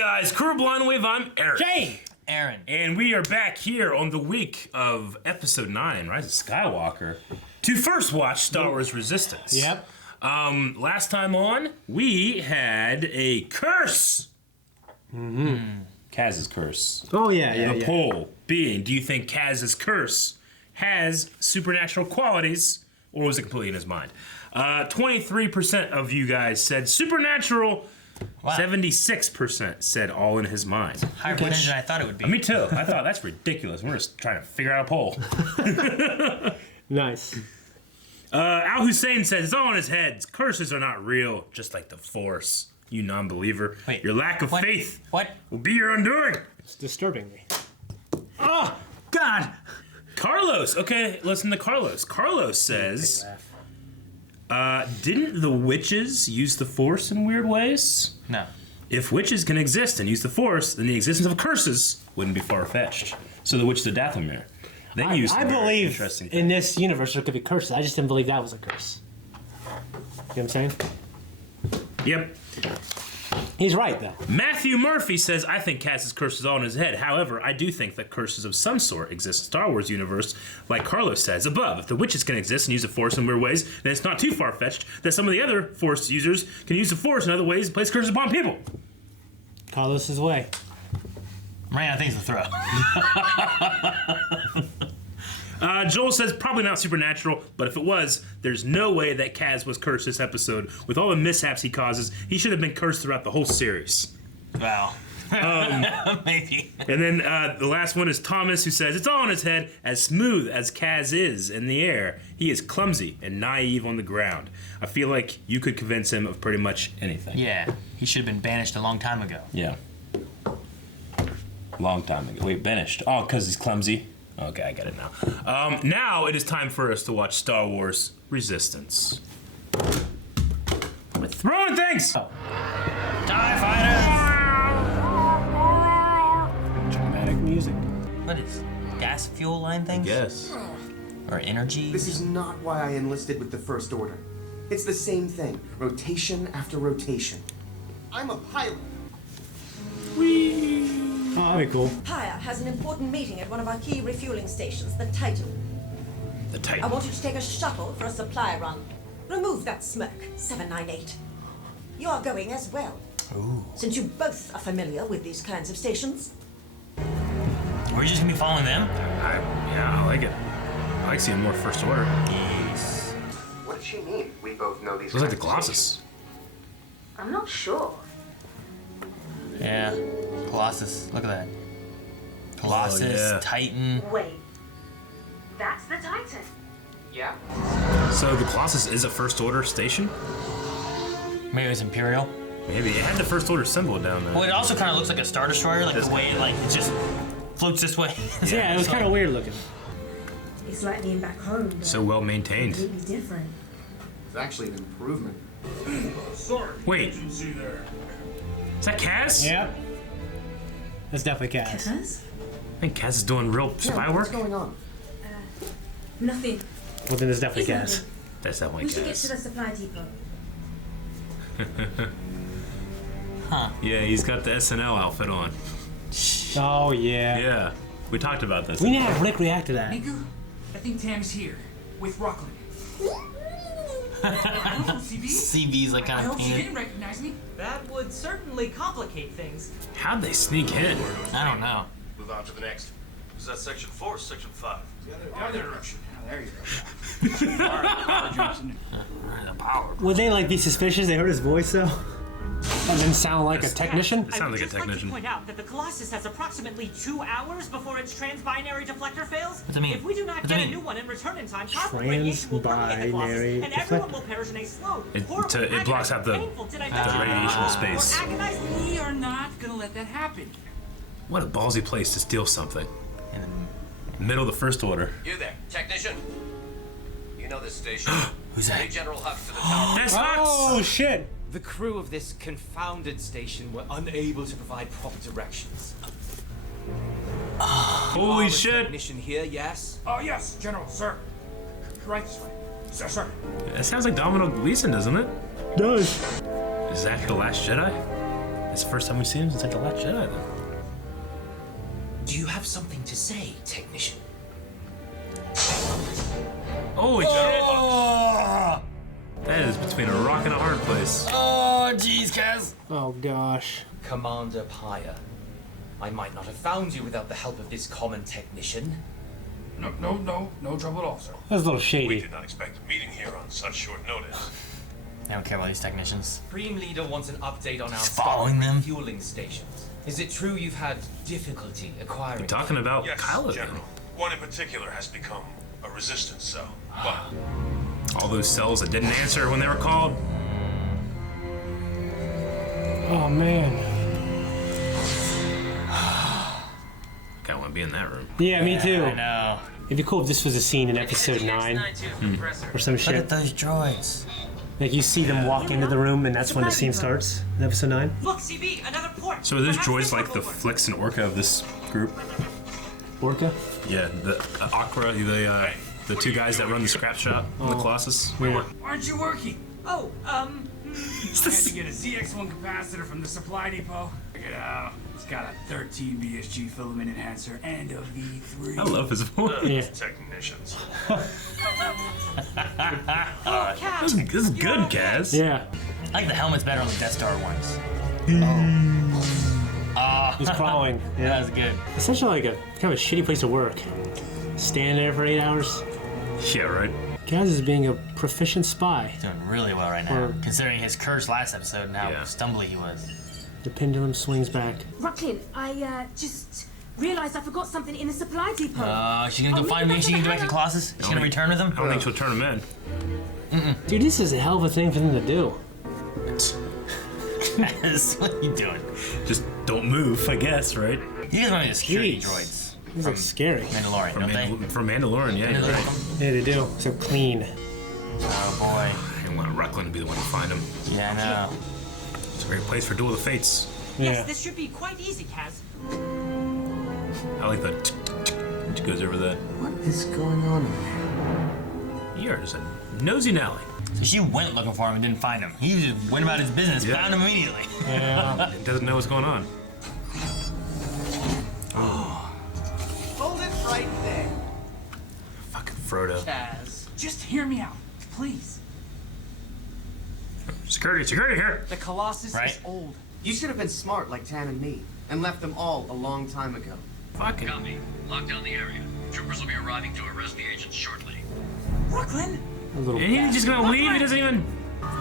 guys, Crew Blind Wave, I'm Eric. Jay! Aaron. And we are back here on the week of Episode 9, Rise of Skywalker, to first watch Star Wars Resistance. Yep. Last time on, we had a curse. Kaz's curse. Oh, yeah. The poll being, do you think Kaz's curse has supernatural qualities, or was it completely in his mind? 23% of you guys said supernatural. Wow. 76% said all in his mind. Higher percentage than I thought it would be. Me too. I thought that's ridiculous. We're just trying to figure out a poll. Nice. Al Hussein says it's all in his head. Curses are not real, just like the Force. You non-believer. Wait, your lack of what? faith What? will be your undoing. It's disturbing me. Oh, God! Carlos. Okay, listen to Carlos. Carlos says, Laugh. didn't the witches use the Force in weird ways? No. If witches can exist and use the Force, then the existence of curses wouldn't be far-fetched. So the witches of Dathomir, they used I some very believe interesting in this universe there could be curses. I just didn't believe that was a curse. You know what I'm saying? Yep. He's right, though. Matthew Murphy says, I think Kaz's curse is all in his head. However, I do think that curses of some sort exist in Star Wars universe, like Carlos says above. If the witches can exist and use the Force in weird ways, then it's not too far-fetched that some of the other Force users can use the Force in other ways and place curses upon people. Carlos's way. I'm running out of things to throw. Joel says, probably not supernatural, but if it was, there's no way that Kaz was cursed this episode. With all the mishaps he causes, he should have been cursed throughout the whole series. Wow. Maybe. And then the last one is Thomas, who says, it's all in his head. As smooth as Kaz is in the air, he is clumsy and naive on the ground. I feel like you could convince him of pretty much anything. Yeah, he should have been banished a long time ago. Yeah. Long time ago. Wait, banished. Oh, because he's clumsy. Okay, I get it now. Now it is time for us to watch Star Wars Resistance. We're throwing things! TIE Fighters! Dramatic music. What is gas fuel line things? Yes. Or energy? This is not why I enlisted with the First Order. It's the same thing, rotation after rotation. I'm a pilot. Oh, that'd be cool. Paya has an important meeting at one of our key refueling stations, the Titan. The I Titan. want you to take a shuttle for a supply run. Remove that smirk, 798. You are going as well. Ooh. Since you both are familiar with these kinds of stations. We're just gonna be following them? Yeah, I like it. I like seeing more First Order. Yes. What does she mean? We both know these. Looks like the kinds of Colossus. I'm not sure. Yeah. Colossus. Look at that. Colossus, yeah. Titan. Wait. That's the Titan. stations. Yeah. So the Colossus is a First Order station? Maybe it was Imperial. Maybe. It had the First Order symbol down there. Well, it also kind of looks like a Star Destroyer, like the way it just floats this way. Yeah, it was kind of weird looking. It's like being back home. But So well maintained. it'd be different. It's actually an improvement. Wait. Is that Kaz? Yep. That's definitely Kaz. Kaz? I think Kaz is doing real spy What's work. going on? Nothing. Well, then it's definitely It's Kaz. nothing. That's definitely We should get to Kaz. the supply depot. Yeah, he's got the SNL outfit on. Oh, yeah. Yeah. We talked about this. We need to have Rick react to that. Nigu, I think Tam's here with Rockland. Hello, CB. CB's like I kind of hope she painted. didn't recognize me. That would certainly complicate things. How'd they sneak in? I don't know. Move on to the next. Is that section 4 or section 5? The other direction. There you The power. Would they like be suspicious? They heard his voice though, and then sound like a technician. It sounds like a technician. Like to point out that the Colossus has approximately 2 hours before its trans-binary deflector fails. What's that mean? If we do not What's get that a mean? new one and return in time, cosmic radiation will permeate the Colossus, Trans-binary and everyone deflector. will perish in a slow, It- horrible, to- it blocks out the- painful, did I the mention radiation it? space. Or agonizing. We are not gonna let that happen. What a ballsy place to steal something. Middle of the First Order. You there, technician. You know this station. Who's that? Lead General Hux to the tower. That's Oh Hux! shit! The crew of this confounded station were unable to provide proper directions. Holy Our shit! Technician here, yes? Oh, yes, General, sir. Right this way. Sir. That sounds like Domino Gleason, doesn't it? Does. Is that the Last Jedi? It's the first time we've seen him since like the Last Jedi. Then. Do you have something to say, technician? Holy shit! That is between a rock and a hard place. Oh, jeez, Kaz. Oh gosh. Commander Pyre, I might not have found you without the help of this common technician. No trouble at all, sir. That's a little We shady. did not expect a meeting here on such short notice. I don't care about these technicians. Supreme Leader wants an update on our following them. fueling stations. Is it true you've had difficulty acquiring? We're talking about Yes, Kylo. General. One in particular has become a resistance cell. But All those cells that didn't answer when they were called. Oh man. Kinda wanna be in that room. Yeah, me too. I know. It'd be cool if this was a scene in episode 9 or some Look shit. at those droids. Like you see them walk into the room and that's when the scene starts in episode 9. Look, CB, another port. So are those Perhaps droids this like will the go for it. Flix and Orca of this group? Orca? Yeah, the Aqua, the two guys that run the scrap shop in the Colossus. Yeah. Aren't you working? Oh, I had to get a ZX1 capacitor from the supply depot. Check it out. It's got a 13 BSG filament enhancer and a V3. I love his voice. Yeah. technicians. oh, Cap. This is good, Kaz. Yeah. I like the helmets better on the Death Star ones. He's crawling. Yeah, Yeah. that was good. It's such like a kind of a shitty place to work. Stand there for 8 hours. Yeah, right. Kaz is being a proficient spy. Doing really well right now, Or- considering his curse last episode and how Yeah. stumbly he was. The pendulum swings back. Rocklin, I just realised I forgot something in the supply depot. She's gonna I'll go meet find you me. back She at can the go back to hangar. Colossus. She's gonna return with him. I don't think she'll turn him in. Dude, this is a hell of a thing for them to do. What are you doing? Just don't move, I guess, right? You guys want to be the security Jeez. droids. This is scary. Mandalorian, From, don't they? from Mandalorian, yeah, you're right. Yeah, they do. So clean. Oh boy. I didn't want Rucklin to be the one to find him. Yeah, I know. It's a great place for Duel of the Fates. Yeah. Yes, this should be quite easy, Kaz. I like that. Which goes over that. What is going on in there? You're just a nosy Nelly. So she went looking for him and didn't find him. He just went about his business, Yeah. found him immediately. Yeah. He doesn't know what's going on. Hold it right there. Fucking Frodo. Kaz, just hear me out, please. Security here. The Colossus Right. is old. You should have been smart like Tam and me and left them all a long time ago. Fucking. Copy. Lock down the area. Troopers will be arriving to arrest the agents shortly. Brooklyn? A little. And he's just gonna leave? He doesn't even.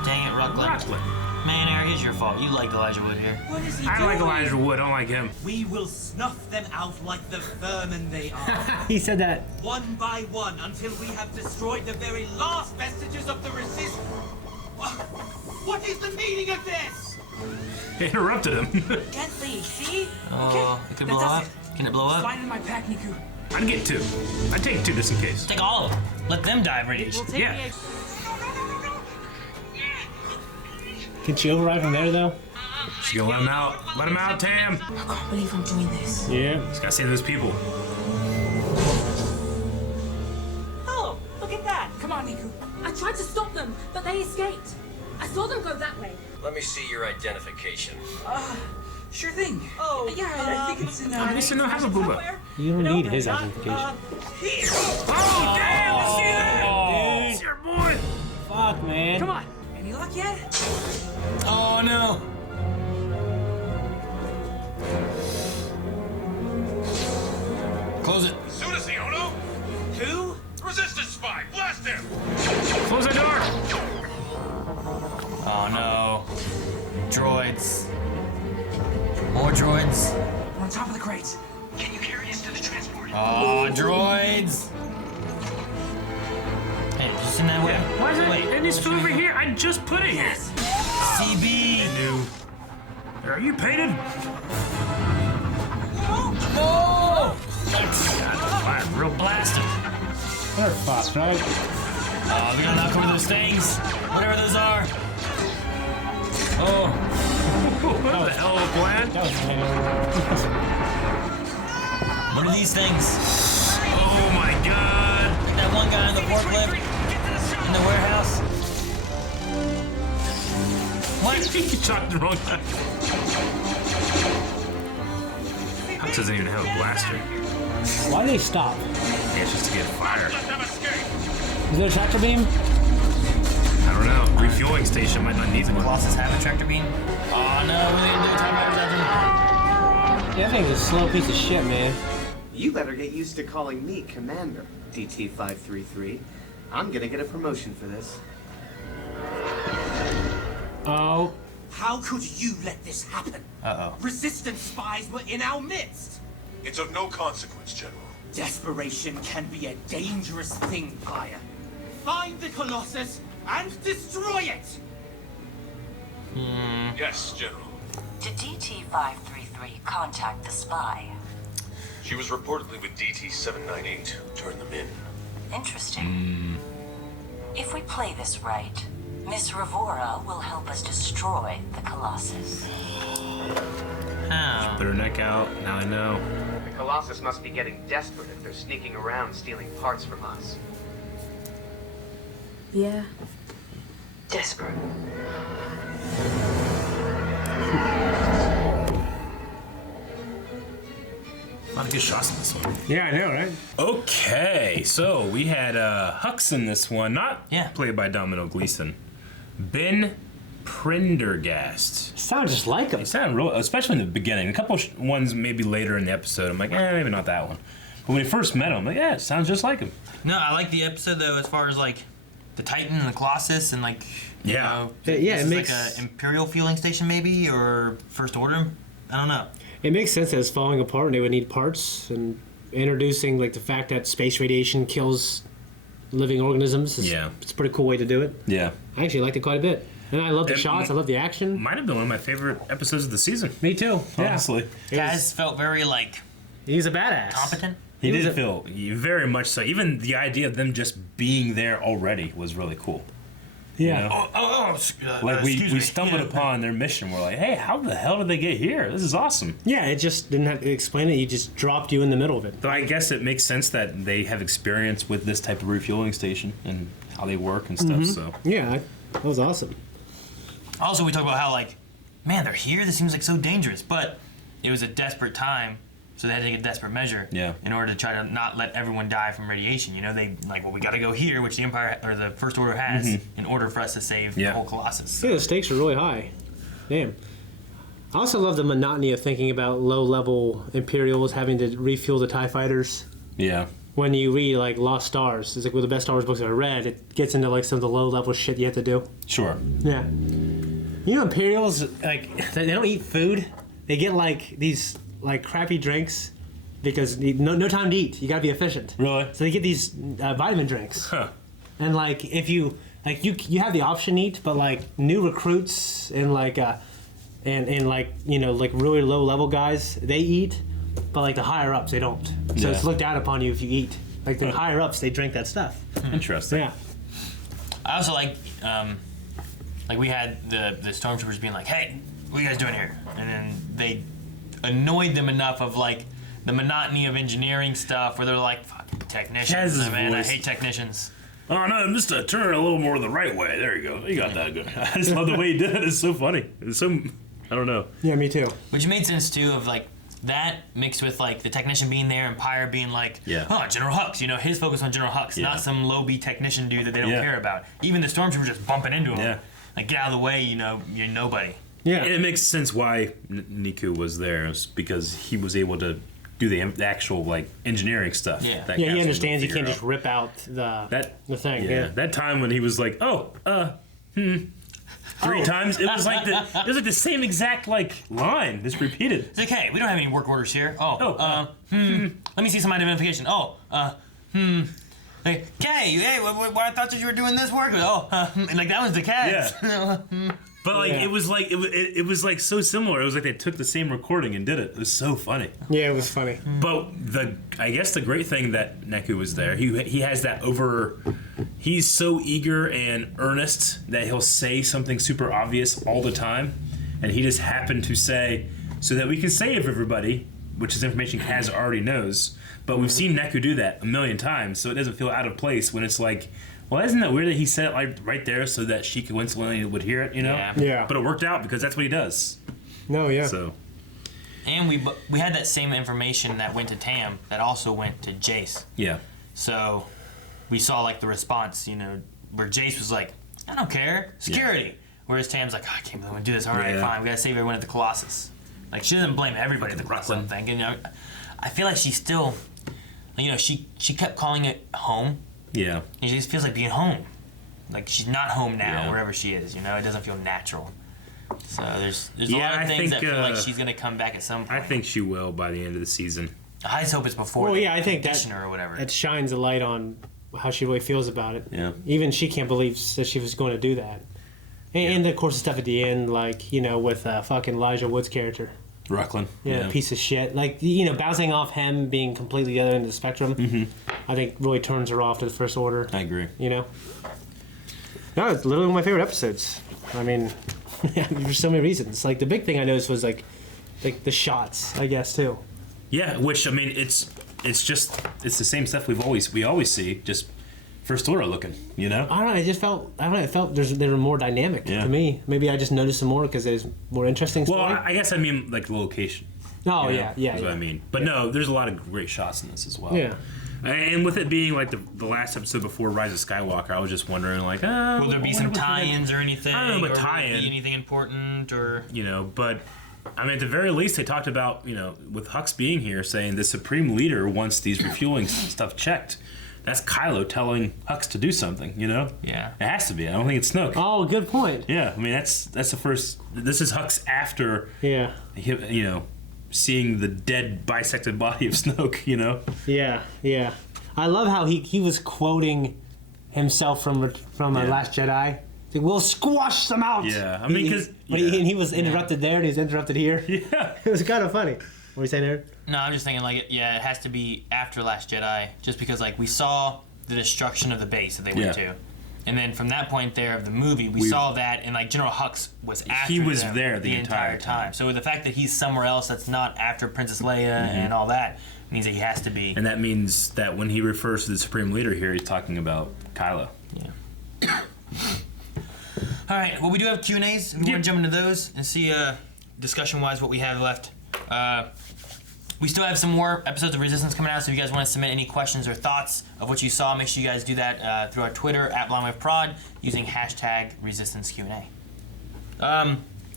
Dang it, Rucklin. Rucklin. Man, Eric, it's your fault. You liked Elijah Wood here. What is he I doing? like Elijah Wood. I don't like him. We will snuff them out like the vermin they are. He said that. One by one until we have destroyed the very last vestiges of the resistance. What is the meaning of this? He interrupted him. Gently, see? Oh, it could blow that up. does it. Can it blow up? Slide in my pack, Niku. I'd get 2. I'd take 2 just in case. Take all of them. Let them die of It radiation. will take Yeah. me a... Can she override from there though? She's gonna let him out. Let him out, Tam. I can't believe I'm doing this. Yeah. He's gotta save those people. Oh, look at that. Come on, Niku. I tried to stop them, but they escaped. I saw them go that way. Let me see your identification. Sure thing. Oh, Yeah, I think it's in I used to know how to boob up. You don't need his not, identification. here. Oh, damn! You see that? It's your boy. Fuck, man. Come on. Any luck yet? Oh no. Close it. Sudasiono? Who? Resistance spy! Blast him! Close the door. Oh no. Droids. More droids. We're on top of the crates. Can you carry us to the transport? Oh, droids. Hey, did you send that way? Why is it? Wait, And it's over here. I just put it here. CB. New. Are you painted? No! Fire, real Blast him. They're fucked, right? Oh, we gotta knock over those things. Whatever those are. Oh. What the hell of a plan? That was terrible. What are these things? Oh my god. Like that one guy in the forklift in the warehouse. What? He shot the wrong guy. Hux doesn't even have a blaster. Why do they stop? Yeah, it's just to get fire. Is there a tractor beam? I don't know. Refueling station might not need one. Colossus have a tractor beam? Oh no, what are they gonna do? TIE fighters out Yeah, I think it's a slow piece of shit, man. You better get used to calling me Commander, DT-533. I'm gonna get a promotion for this. Oh. How could you let this happen? Uh-oh. Resistance spies were in our midst. It's of no consequence, General. Desperation can be a dangerous thing, Pyre. Find the Colossus and destroy it! Yes, General. Did DT-533 contact the spy? She was reportedly with DT-798, who turned them in. Interesting. If we play this right, Miss Revora will help us destroy the Colossus. Put her neck out. Now I know. The Colossus must be getting desperate if they're sneaking around stealing parts from us. Yeah. Desperate. A lot of good shots in this one. Yeah, I know, right? Okay, so we had Hux in this one, not played by Domino Gleason. Ben Prendergast. Sounds just like him. He sounded real, especially in the beginning. A couple ones maybe later in the episode, I'm like, maybe not that one. But when we first met him, I'm like, yeah, it sounds just like him. No, I like the episode though, as far as like the Titan and the Colossus and like you know, it makes like a Imperial fueling station maybe or First Order. I don't know. It makes sense that it's falling apart and they would need parts, and introducing like the fact that space radiation kills living organisms. It's a pretty cool way to do it. Yeah. I actually liked it quite a bit. And I love the shots, I love the action. Might have been one of my favorite episodes of the season. Me too. Honestly. Kaz felt very like he's a badass. Competent. He did feel very much so. Even the idea of them just being there already was really cool. Yeah. You know? Like we stumbled upon their mission. We're like, hey, how the hell did they get here? This is awesome. Yeah, it just didn't have to explain it. You just dropped you in the middle of it. So I guess it makes sense that they have experience with this type of refueling station and how they work and stuff. So yeah, that was awesome. Also, we talk about how like, man, they're here. This seems like so dangerous, but it was a desperate time. So they had to take a desperate measure in order to try to not let everyone die from radiation. You know, they like, well, we got to go here, which the Empire or the First Order has, in order for us to save the whole Colossus. Yeah, the stakes are really high. Damn. I also love the monotony of thinking about low-level Imperials having to refuel the TIE fighters. Yeah. When you read like Lost Stars, it's like one of the best Star Wars books I've ever read. It gets into like some of the low-level shit you have to do. Sure. Yeah. You know, Imperials like they don't eat food. They get like these like crappy drinks because no time to eat. You gotta be efficient. Really? So they get these vitamin drinks. Huh. And like if you like you have the option to eat, but like new recruits and like and like you know like really low level guys they eat, but like the higher ups they don't. So it's looked down upon you if you eat. Like the higher ups they drink that stuff. Interesting. Yeah. I also like we had the stormtroopers being like, "Hey, what are you guys doing here?" And then they annoyed them enough of like the monotony of engineering stuff where they're like, "Fucking technicians, man! I hate technicians." Oh no, I'm just turn it a little more the right way. There you go. You got that good. I just love the way he did it. It's so funny. It's so I don't know. Yeah, me too. Which made sense too of like that mixed with like the technician being there and Pyre being like, oh, General Hux. You know, his focus on General Hux, not some low B technician dude that they don't care about. Even the stormtroopers just bumping into him. Yeah. Like get out of the way. You know, you're nobody. Yeah, and it makes sense why Niku was there, is because he was able to do the actual like engineering stuff. Yeah, he understands. You can't just rip out the thing. Yeah, that time when he was like, three times, it was like the same exact like line, just repeated. It's like, hey, we don't have any work orders here. Let me see some identification. Like, hey, I thought that you were doing this work. And like that was the cat. Yeah. But like it was like so similar. It was like they took the same recording and did it. It was so funny. Yeah, it was funny. But I guess the great thing that Neku was there. He has that he's so eager and earnest that he'll say something super obvious all the time, and he just happened to say so that we can save everybody, which is information Kaz already knows. But we've seen Neku do that a million times, so it doesn't feel out of place when it's like, well, isn't that weird that he said it like right there so that she coincidentally would hear it, you know? Yeah. But it worked out because that's what he does. No, yeah. So, And we had that same information that went to Tam that also went to Jace. Yeah. So we saw like the response, where Jace was like, I don't care, security. Yeah. Whereas Tam's like, I can't believe we do this. All right, fine, we gotta save everyone at the Colossus. Like she doesn't blame everybody at the Colossus. I'm thinking, I feel like she's still, she kept calling it home. Yeah. And she just feels like being home. Like she's not home now, wherever she is. It doesn't feel natural. So there's a lot of things that feel like she's gonna come back at some point. I think she will by the end of the season. I just hope it's before. Well, yeah, I think that or whatever. It shines a light on how she really feels about it. Yeah. Even she can't believe that she was going to do that. And of course, the stuff at the end, like with fucking Elijah Wood's character. Rucklin. Yeah, piece of shit. Like bouncing off him being completely the other end of the spectrum. Mm-hmm. I think really turns her off to the First Order. I agree. No, it's literally one of my favorite episodes. I mean, for so many reasons. Like the big thing I noticed was like the shots, I guess too. Yeah, which I mean, it's the same stuff we always see, just First Order looking. I don't know. I just felt they were more dynamic to me. Maybe I just noticed them more because there's more interesting. Well, I guess I mean like the location. Oh yeah. That's what I mean. But no, there's a lot of great shots in this as well. Yeah. And with it being like the last episode before Rise of Skywalker, I was just wondering like, will there be some tie-ins or anything? I don't know, but tie-in, will there be anything important or but I mean, at the very least, they talked about with Hux being here, saying the Supreme Leader wants these refueling stuff checked. That's Kylo telling Hux to do something. Yeah. It has to be. I don't think it's Snoke. Oh, good point. Yeah, I mean that's the first. This is Hux after. Yeah. Seeing the dead bisected body of Snoke, Yeah. I love how he was quoting himself from Last Jedi. Like, we'll squash them out. Yeah, I mean, because he was interrupted there and he's interrupted here. Yeah, it was kind of funny. What were you saying, Aaron? No, I'm just thinking it has to be after Last Jedi, just because we saw the destruction of the base that they went to. And then from that point there of the movie, we saw that, and General Hux was after he was them there the entire time. So the fact that he's somewhere else that's not after Princess Leia and all that means that he has to be. And that means that when he refers to the Supreme Leader here, he's talking about Kylo. Yeah. All right. Well, we do have Q&As. We want to jump into those and see, discussion-wise, what we have left. We still have some more episodes of Resistance coming out, so if you guys want to submit any questions or thoughts of what you saw, make sure you guys do that through our Twitter, @BlindWaveProd, using hashtag ResistanceQ&A.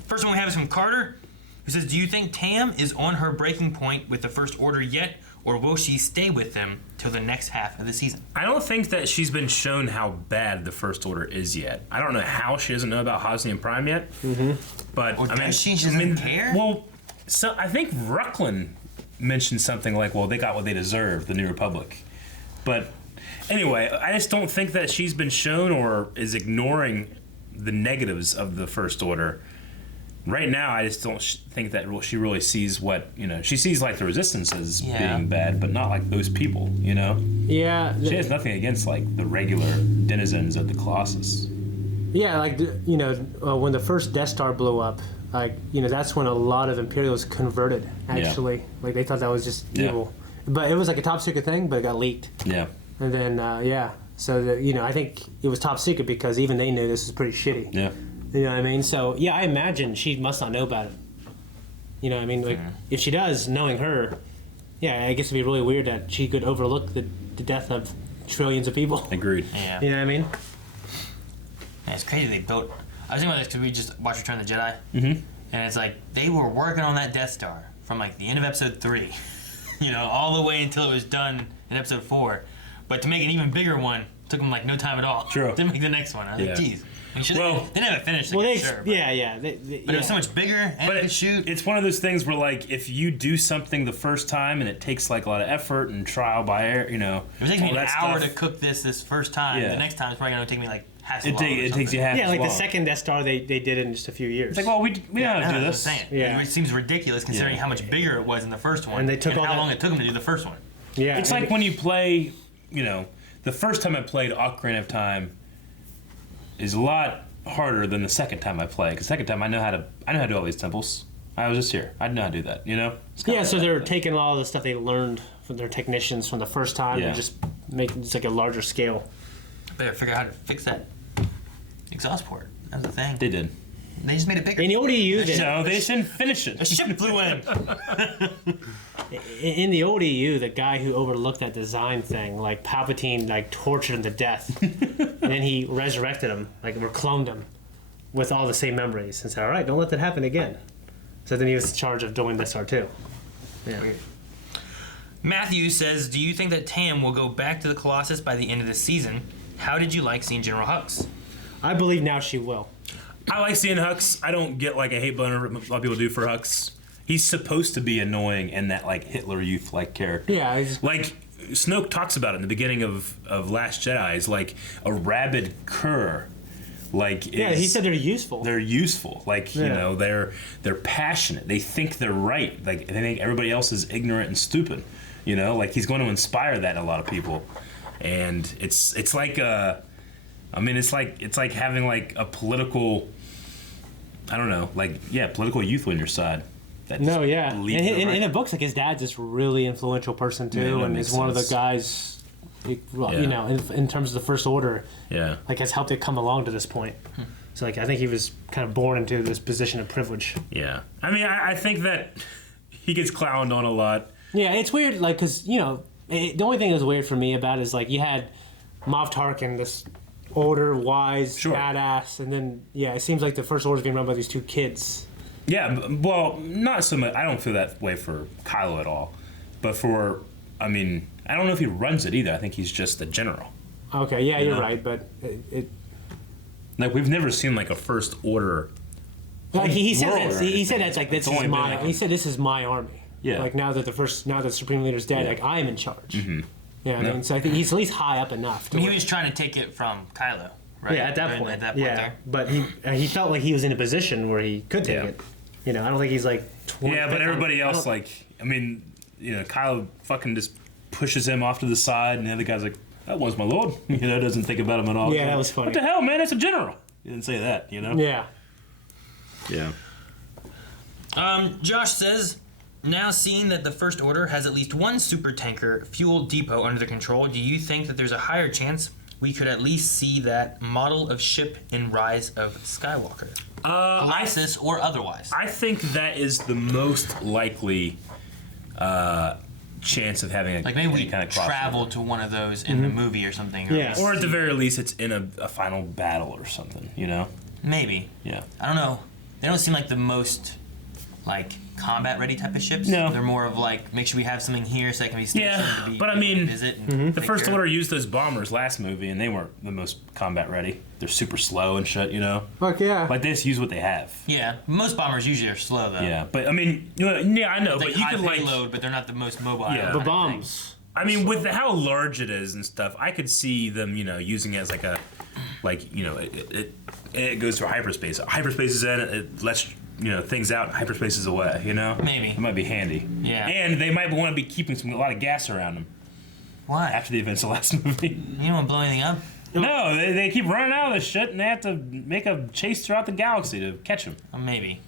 First one we have is from Carter, who says, do you think Tam is on her breaking point with the First Order yet, or will she stay with them till the next half of the season? I don't think that she's been shown how bad the First Order is yet. I don't know how she doesn't know about Hosnian Prime yet. Mm-hmm. But or does she doesn't care? Well, so I think Rucklin mentioned something like, well, they got what they deserve, the New Republic. But anyway, I just don't think that she's been shown or is ignoring the negatives of the First Order. Right now, I just don't think that she really sees what, she sees like the Resistance as being bad, but not like those people, Yeah. She has nothing against like the regular denizens of the Colossus. Yeah, when the first Death Star blew up, that's when a lot of Imperials converted, actually. Yeah. Like, they thought that was just evil. But it was like a top secret thing, but it got leaked. Yeah. And then, so, I think it was top secret because even they knew this was pretty shitty. Yeah. You know what I mean? So, yeah, I imagine she must not know about it. You know what I mean? Like, if she does, knowing her, I guess it'd be really weird that she could overlook the death of trillions of people. Agreed. Yeah. You know what I mean? Yeah, it's crazy they built... I was thinking about this because we just watched Return of the Jedi. Mm-hmm. And it's like, they were working on that Death Star from the end of Episode 3. All the way until it was done in Episode 4. But to make an even bigger one, took them no time at all. True. To make the next one. I was like, geez. They never finished it, Well, sure. But it was so much bigger and but it could shoot. It's one of those things where, if you do something the first time and it takes, a lot of effort and trial by error, If it takes me an hour to cook this first time, the next time it's probably going to take me, half as long. It takes you half as long. the second Death Star they did it in just a few years. It's we know how to do this. It seems ridiculous considering how much bigger it was in the first one and they took how long it took them to do the first one. Yeah. It's like when you play, the first time I played Ocarina of Time is a lot harder than the second time I play. Because second time I know how to do all these temples. I was just here. I know how to do that. So they're taking all the stuff they learned from their technicians from the first time and just making it a larger scale. I better figure out how to fix that exhaust port. That's the thing. They did. They just made it bigger. In the old EU, No, they shouldn't finish it. A ship flew in. in the old EU, the guy who overlooked that design thing, like Palpatine, like tortured him to death, and then he resurrected him, like or cloned him, with all the same memories, and said, "All right, don't let that happen again." So then he was in charge of doing this R2. Yeah. Matthew says, do you think that Tam will go back to the Colossus by the end of the season? How did you like seeing General Hux? I believe now she will. I like seeing Hux. I don't get like a hate boner a lot of people do for Hux. He's supposed to be annoying and that like Hitler Youth like character. Yeah, like Snoke talks about it in the beginning of Last Jedi. Is like a rabid cur. Like he said they're useful. They're useful. Like you know they're passionate. They think they're right. Like they think everybody else is ignorant and stupid. You know, like he's going to inspire that in a lot of people, and it's like it's like having like a political, I don't know, like political youth on your side. In the books, like his dad's this really influential person too, and he's one of the guys, you know, in terms of the First Order, like has helped it come along to this point. So like I think he was kind of born into this position of privilege. Yeah, I mean I think that he gets clowned on a lot. Yeah, it's weird, like, because, you know, the only thing that was weird for me about it is, like, you had Moff Tarkin, this older, wise, badass, and then, it seems like the First Order is being run by these two kids. Yeah, well, not so much. I don't feel that way for Kylo at all. But I don't know if he runs it either. I think he's just the general. Okay, yeah, you're right, but like, we've never seen, like, a First Order. Like, he said that's like, this is my army. Yeah. Like now that the Supreme Leader's dead, like I am in charge. Mm-hmm. Yeah, I mean, so I think he's at least high up enough. He was trying to take it from Kylo, right? Yeah, at that point. There. But he felt like he was in a position where he could take it. You know, I don't think he's like 20. Yeah, but everybody else, like, I mean, you know, Kylo fucking just pushes him off to the side, and the other guy's like, "That was my lord." You know, doesn't think about him at all. Yeah, that was funny. What the hell, man? It's a general. You didn't say that, you know? Yeah. Yeah. Josh says, now seeing that the First Order has at least one super tanker fuel depot under their control, do you think that there's a higher chance we could at least see that model of ship in Rise of Skywalker? Colossus or otherwise? I think that is the most likely chance of having like maybe we kind of travel to one of those in the movie or something. Or at the very least, it's in a final battle or something, you know? Maybe. Yeah. I don't know. They don't seem like the most, like, combat ready type of ships. No. They're more of like, make sure we have something here so I can be stationed to be but I mean, visit and the First Order used those bombers last movie, and they weren't the most combat ready. They're super slow and shit, you know? Fuck yeah. Like, they just use what they have. Yeah, most bombers usually are slow, though. Yeah, but I mean, I know, It's but like you high could, like... payload, but they're not the most mobile. Yeah. The bombs. I mean, with how large it is and stuff, I could see them, you know, using it as like a... Like, you know, it goes through hyperspace. Hyperspace is in, it lets... You know, things out, hyperspace is away, you know? Maybe. It might be handy. Yeah. And they might want to be keeping a lot of gas around them. Why? After the events of the last movie. You don't want to blow anything up? No, they keep running out of this shit, and they have to make a chase throughout the galaxy to catch them. Maybe.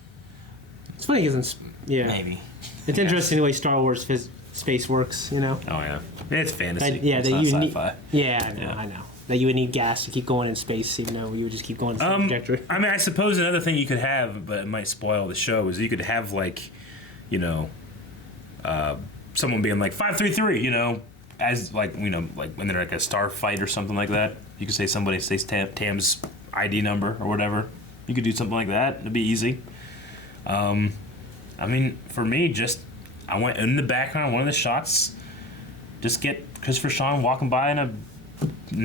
It's funny because Maybe. It's interesting the way Star Wars space works, you know? Oh, yeah. It's fantasy. It's not not sci-fi. I know. That you would need gas to keep going in space, even though you would just keep going in the same trajectory. I mean, I suppose another thing you could have, but it might spoil the show, is you could have, like, you know, someone being like 533, you know, as like, you know, like when they're like a star fight or something like that. You could say somebody says Tam's ID number or whatever. You could do something like that. It'd be easy. I mean, for me, I went in the background, one of the shots, just get Christopher Sean walking by in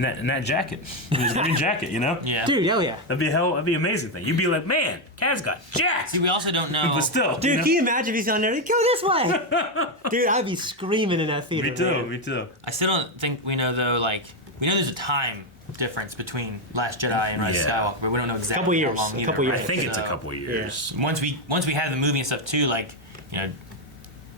that jacket, his green jacket, you know? Yeah. Dude, hell yeah. That'd be an amazing thing. You'd be like, man, Kaz got jacked. See, we also don't know. But still, dude, can you imagine if he's on there? Go this way, dude. I'd be screaming in that theater. Me too. I still don't think we know though. Like, we know there's a time difference between Last Jedi and Rise of Skywalker, but we don't know exactly how long either. I think it's a couple years. Yeah. Once we have the movie and stuff too, like, you know,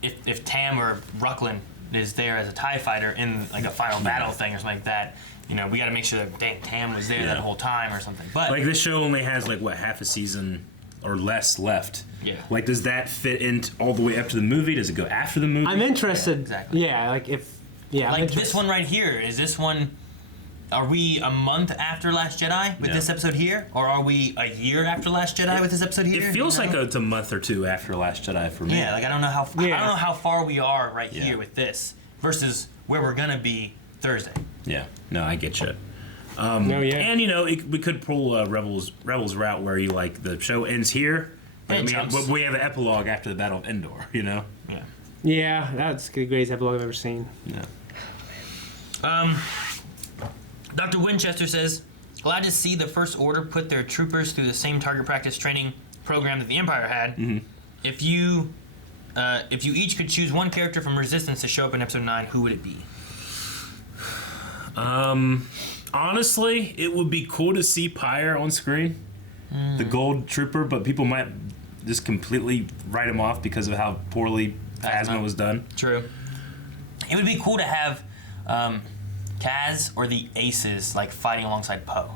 if Tam or Rucklin is there as a TIE fighter in like a final battle thing or something like that, you know, we got to make sure that Tam was there that whole time or something. But like, this show only has like what, half a season or less left. Yeah. Like, does that fit in all the way up to the movie? Does it go after the movie? I'm interested. Yeah, exactly. Yeah, like if. Yeah. Like this one right here, is this one are we a month after Last Jedi with this episode here, or are we a year after Last Jedi with this episode here? It feels like it's a month or two after Last Jedi for me. Yeah, like I don't know how far we are here with this versus where we're gonna be Thursday. Yeah, no, I get you. No, yeah. And we could pull Rebels route where the show ends here, but we have an epilogue after the Battle of Endor. Yeah. Yeah, that's the greatest epilogue I've ever seen. Yeah. Dr. Winchester says, glad to see the First Order put their troopers through the same target practice training program that the Empire had. Mm-hmm. If you each could choose one character from Resistance to show up in Episode 9, who would it be? Honestly, it would be cool to see Pyre on screen, the Gold Trooper, but people might just completely write him off because of how poorly Phasma was done. True. It would be cool to have Kaz or the Aces fighting alongside Poe.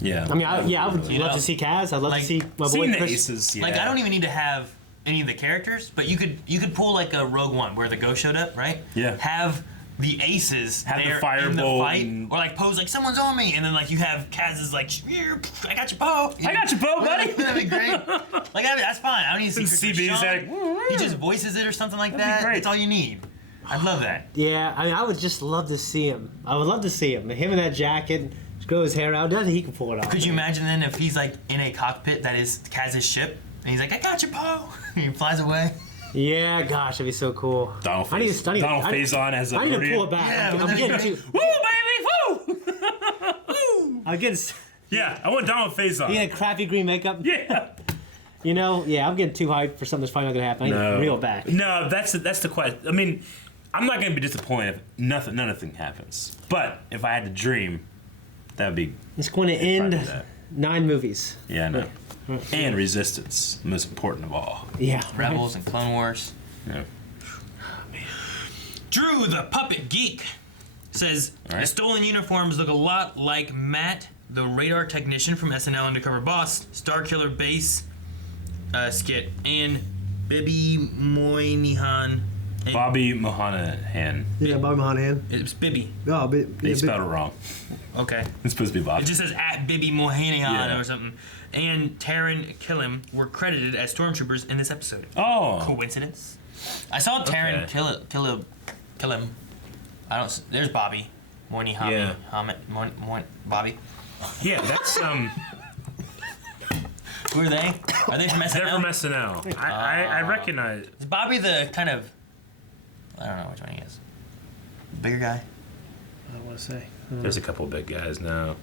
Yeah. I mean, I would love to see Kaz. I'd love to see my boy the Chris. Aces. Yeah. I don't even need to have any of the characters, but you could pull a Rogue One where the Ghost showed up, right? Yeah. Have the Aces Have the there firebolt in the fight, and- or Poe's someone's on me, and then you have Kaz's I got you, Poe. I got you, Poe, buddy. That'd be great. That's fine. I don't need to see Christopher Sean. He just voices it or something like that. That's all you need. I'd love that. Yeah, I mean, I would just love to see him. I would love to see him. Him in that jacket, just grow his hair out. Nothing he can pull it off. Could you imagine then if he's in a cockpit that is Kaz's ship, and he's I got you, Poe. He flies away. Yeah, gosh, that'd be so cool. Donald Faison as a I need to pull it back. Yeah, I'm getting too. Woo, baby, woo! I'm getting. Yeah, I want Donald Faison. He had crappy green makeup. Yeah. I'm getting too hyped for something that's probably not gonna happen. I need to reel it back. No, that's the question. I mean, I'm not gonna be disappointed if nothing happens. But if I had to dream, that would be. It's going to end 9 movies. Yeah, I know. And Resistance, most important of all. Yeah. Rebels and Clone Wars. Yeah. Drew the Puppet Geek says the stolen uniforms look a lot like Matt, the radar technician from SNL Undercover Boss, Starkiller Base skit, and Bibby Moynihan. Bobby Moynihan. Yeah, Bobby Moynihan. It's Bibby. No, They spelled it wrong. Okay. It's supposed to be Bobby. It just says at Bibby Moynihan or something. And Taryn Killam were credited as stormtroopers in this episode. Oh. Coincidence? I saw Taryn Killam. I don't. There's Bobby. Moynihan. Yeah. Bobby. Yeah, that's Who are they? Are they from SNL? They're from SNL. I recognize. Is Bobby the kind of? I don't know which one he is. Bigger guy. I don't want to say. There's a couple big guys now.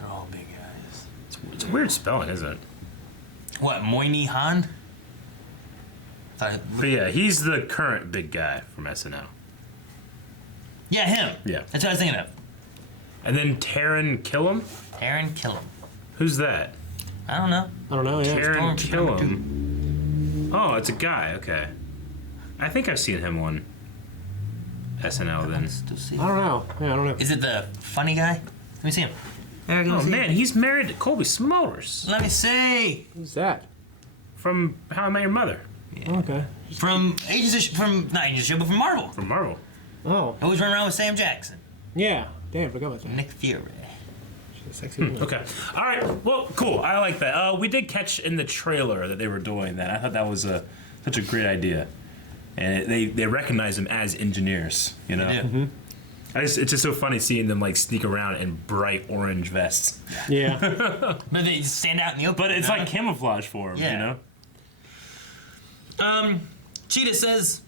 They're all big guys. It's a weird spelling, isn't it? What, Moynihan? But yeah, he's the current big guy from SNL. Yeah, him. Yeah. That's what I was thinking of. And then Taryn Killam? Taryn Killam. Who's that? I don't know. Yeah. Taryn Killam. Oh, it's a guy. Okay. I think I've seen him on SNL then. I don't know. Yeah, I don't know. Is it the funny guy? Let me see him. Oh man, he's married to Colby Smulders. Let me see. Who's that? From How I Met Your Mother. Yeah. Okay. From not Agents of S.H.I.E.L.D., but from Marvel. From Marvel. Oh. Always run around with Sam Jackson. Yeah. Damn, forgot about that. Nick Fury. Sexy. Okay. All right. Well, cool. I like that. We did catch in the trailer that they were doing that. I thought that was such a great idea, and they recognize them as engineers. You know. Yeah. Mm-hmm. It's just so funny seeing them sneak around in bright orange vests. Yeah. But they stand out in the open. But it's like camouflage for them. Yeah. You know. Cheetah says,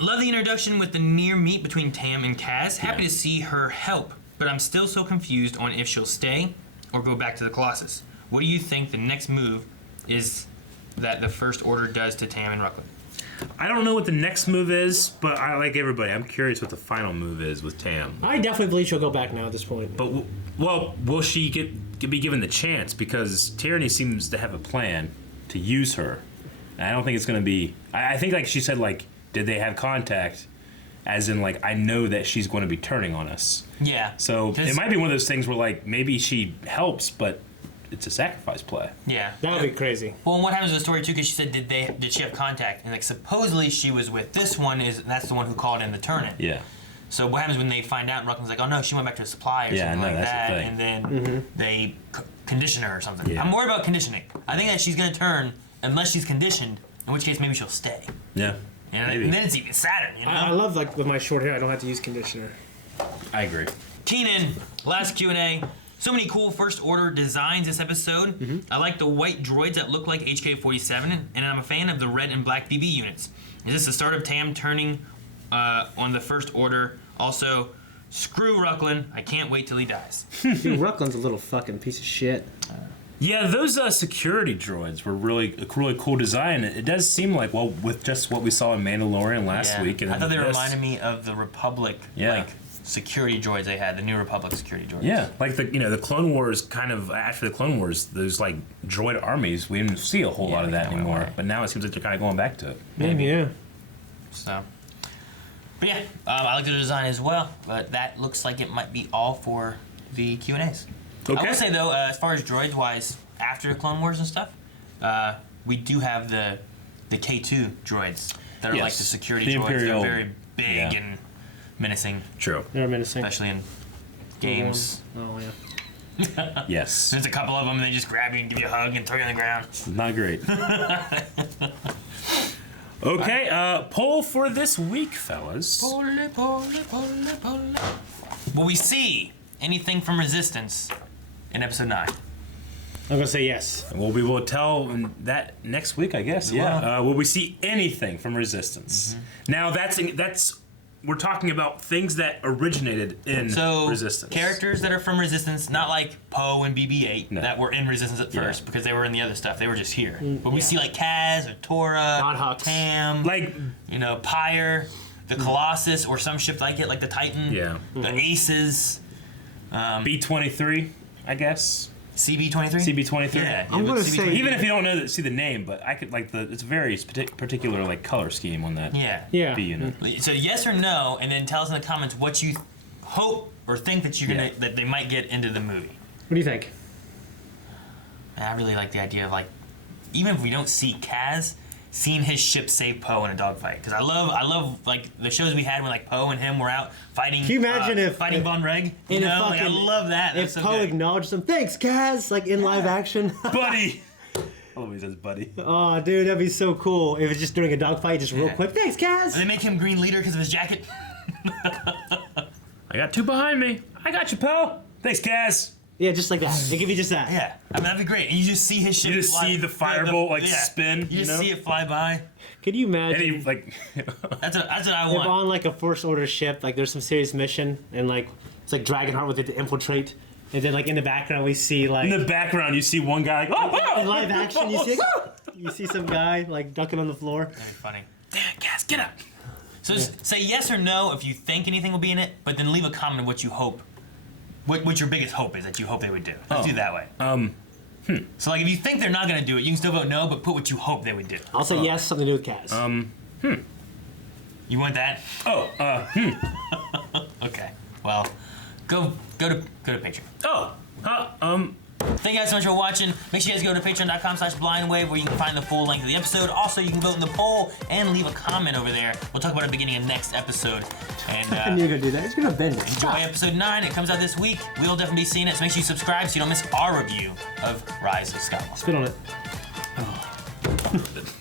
love the introduction with the near meet between Tam and Kaz. Happy to see her help, but I'm still so confused on if she'll stay or go back to the Colossus. What do you think the next move is that the First Order does to Tam and Ruckland? I don't know what the next move is, but I like everybody. I'm curious what the final move is with Tam. I definitely believe she'll go back now at this point. But will she be given the chance? Because Tyranny seems to have a plan to use her. And I don't think it's going to be. I think she said did they have contact? As in I know that she's going to be turning on us. Yeah. So it might be one of those things where maybe she helps, but it's a sacrifice play. Yeah. That would be crazy. Well, and what happens with the story too? Because she said, did she have contact? And supposedly she was with this one. That's the one who called in the turn-in. Yeah. So what happens when they find out and Ruckman's like, oh no, she went back to a supply or something like that's that, the thing. and then they condition her or something. Yeah. I'm worried about conditioning. I think that she's gonna turn unless she's conditioned, in which case maybe she'll stay. Yeah. And then it's even sadder, you know? I love like with my short hair, I don't have to use conditioner. I agree. Keenan, last Q&A. So many cool first order designs this episode. I like the white droids that look like HK-47, and I'm a fan of the red and black BB units. Is this the start of Tam turning on the first order? Also, screw Rucklin. I can't wait till he dies. Dude, Rucklin's a little fucking piece of shit. Yeah, those security droids were really cool design. It does seem like, well, with just what we saw in Mandalorian last week. And I thought they this. reminded me of the Republic, like security droids they had, the New Republic security droids. Yeah, like the Clone Wars kind of after the Clone Wars, those like droid armies, we didn't see a whole lot of that anymore. But now it seems like they're kind of going back to it. Maybe. Yeah. So, but yeah, I like the design as well. But that looks like it might be all for the Q&As. Okay. I will say though, as far as droids wise, after Clone Wars and stuff, we do have the K2 droids that are like the security droids. Imperial, They're very big and menacing. True. They're menacing. Especially in games. Oh yeah. Yes. There's a couple of them and they just grab you and give you a hug and throw you on the ground. Not great. Okay, poll for this week, fellas. Will we see anything from Resistance in episode 9? I'm gonna say yes. Well, we will tell that next week, I guess. Yeah. Will we see anything from Resistance? Now, that's we're talking about things that originated in Resistance. Characters that are from Resistance, not like Poe and BB-8 that were in Resistance at first because they were in the other stuff. They were just here. But we see like Kaz or Tora, Tam, like Pyre, the Colossus, or some ship like it, like the Titan. Yeah. The Aces. B-23, I guess. CB-23? CB-23. Yeah. I'm gonna say even if you don't see the name, but I could like it's very particular like color scheme on that. Yeah. B unit. So yes or no, and then tell us in the comments what you hope or think that you're gonna that they might get into the movie. What do you think? I really like the idea of like, even if we don't see Kaz, seeing his ship save Poe in a dogfight. Because I love like the shows we had when like Poe and him were out fighting. Can you imagine fighting Von Reg? You know, like, I love that. If Poe acknowledged him, thanks, Kaz, like in live action. Buddy. I love when he says buddy. Oh, dude, that'd be so cool. If it's just during a dogfight, just real quick, thanks, Kaz. And they make him Green Leader because of his jacket. I got two behind me. I got you, Poe. Thanks, Kaz. Yeah, just like that. They give you just that. Yeah, I mean that'd be great. And you just see his ship. You just see the firebolt spin. You just see it fly by. Could you imagine? And he, like, that's what I want. If on like a First Order ship, like there's some serious mission, and like it's like Dragonheart with it to infiltrate, and then like in the background we see like in the background you see one guy like in live action you see some guy like ducking on the floor. That'd be funny. Damn it, Kaz, get up. So just say yes or no if you think anything will be in it, but then leave a comment of what you hope. What your biggest hope is that you hope they would do. Let's do it that way. So like if you think they're not gonna do it, you can still vote no, but put what you hope they would do. I'll say yes, something to do with Kaz. You want that? Okay. Well, go to Patreon. Thank you guys so much for watching. Make sure you guys go to patreon.com/blindwave where you can find the full length of the episode. Also, you can vote in the poll and leave a comment over there. We'll talk about it at the beginning of next episode. And I knew you were gonna do that. It's gonna bend it. Enjoy episode 9. It comes out this week. We'll definitely be seeing it, so make sure you subscribe so you don't miss our review of Rise of Skywalker. Spit on it.